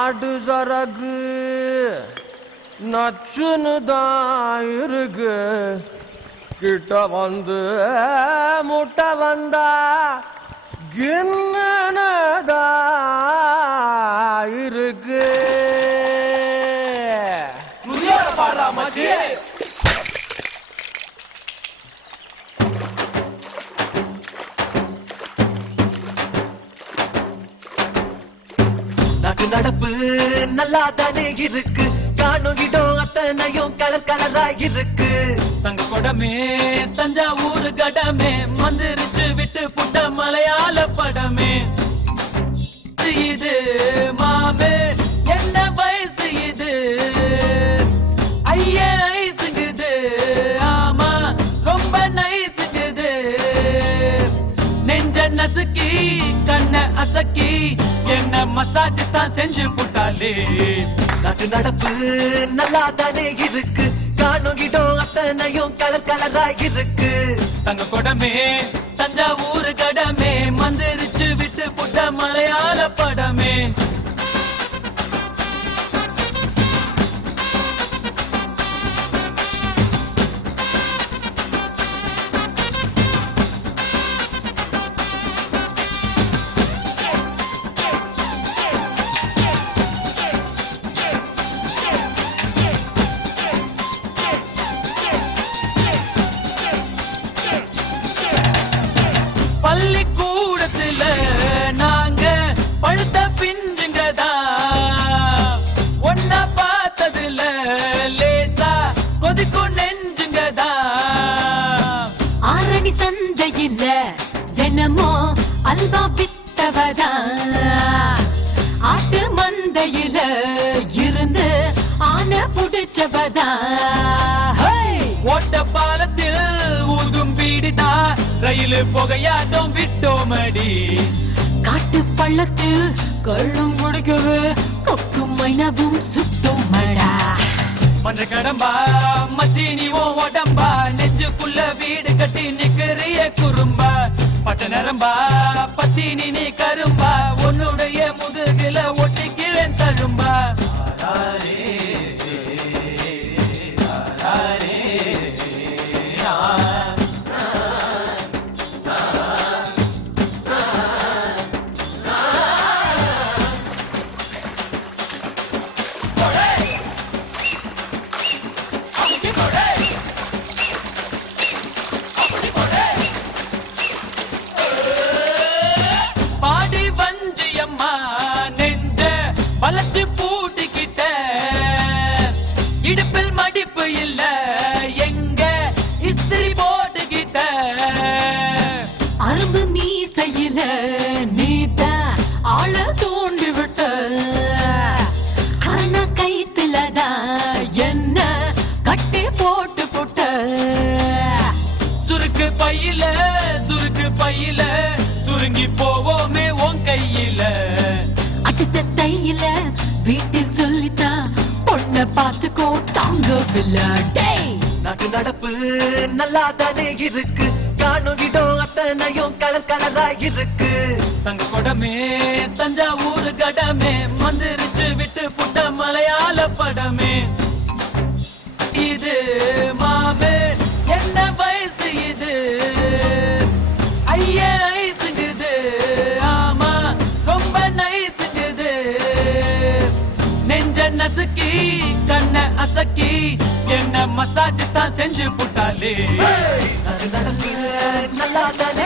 ஆடு சரகு நச்சுன்னு தான் இருக்கு கிட்ட வந்து முட்டை வந்தா கின்னதா இருக்கு பாடா மச்சி நாட்டு நடப்பு நல்லா தானே இருக்கு காணுகிடும் அத்தனையும் கலர் கலரா இருக்கு தங்க கொடமே தஞ்சாவூர் கடமே மந்திரிச்சு விட்டு புட்ட மலையாள படமே இது மாமே என்ன வயசு இது ஐயே ஐசுங்குது ஆமா ரொம்ப நைசுங்குது நெஞ்ச நசுக்கி கண்ண அசக்கி என்ன மசாஜ் தான் செஞ்சு புட்டாலே நாட்டு நடப்பு நல்லா தானே இருக்கு காணுகிடும் அத்தனையும் கலர் கலரா இருக்கு தங்க கொடமே தஞ்சாவூர் கடமே மந்திரிச்சு விட்டு புட்ட மலையாள படமே பள்ளிக்கூடத்துல நாங்க பழுத்த பிஞ்சுங்கதா ஒன்னா பார்த்ததுல லேசா கொதிக்கும் நெஞ்சுங்கதா ஆரணி சந்தையில தினமோ அல்வா வித்தவதா ஆட்டு மந்தையில இருந்து ஆன புடிச்சவதா ஓட்ட பாலத்தில் ஊதும் பீடிதா ரயில் புகையாட்டம் விட்டோமடி காட்டு பள்ளத்தில் கள்ளும் முடிக்கவே கொக்கும் மைனவும் சுட்டும் மடா மன்ற கடம்பா மச்சீனி ஓ உடம்பா நெஞ்சுக்குள்ள வீடு கட்டி நிக்கிறிய குறும்பா பட்ட நரம்பா பத்தினி நீ கரும்பா உன்னுடைய முதுகில ஒட்டிக்கிறேன் தழும்பா பாடி வஞ்சியம்மா நெஞ்ச வளைச்சு பூட்டிக்கிட்ட இடுப்பில் மடிப்பு இல்ல எங்க இஸ்திரி போட்டுக்கிட்ட அரும்பு மீசையில நீட்ட ஆள தூண்டி விட்ட கண்ண கைத்துலதான் என்ன கட்டி போட்டு புட்ட சுருக்கு பையில சுருங்கி போவோமே உன் கையில அடுத்த தையில வீட்டில் சொல்லித்தான் பொண்ண பார்த்துக்கோ தாங்கவில்லை டேய் நாட்டு நடப்பு நல்லா தானே இருக்கு காணுகிடும் அத்தனையும் கலர் கலரா இருக்கு தங்க கொடமே தஞ்சாவூர் கடமே மந்திரிச்சு விட்டு புட்ட மலையாள படமே இது மாமே என்ன வயசு இது ஐயே ஐசுங்குது ஆமா ரொம்ப நைசுங்குது நெஞ்ச நசுக்கி கண்ண அசக்கி என்ன மசாஜ் தான் செஞ்சு புட்டாலே நாட்டு நடப்பு நல்லா தானே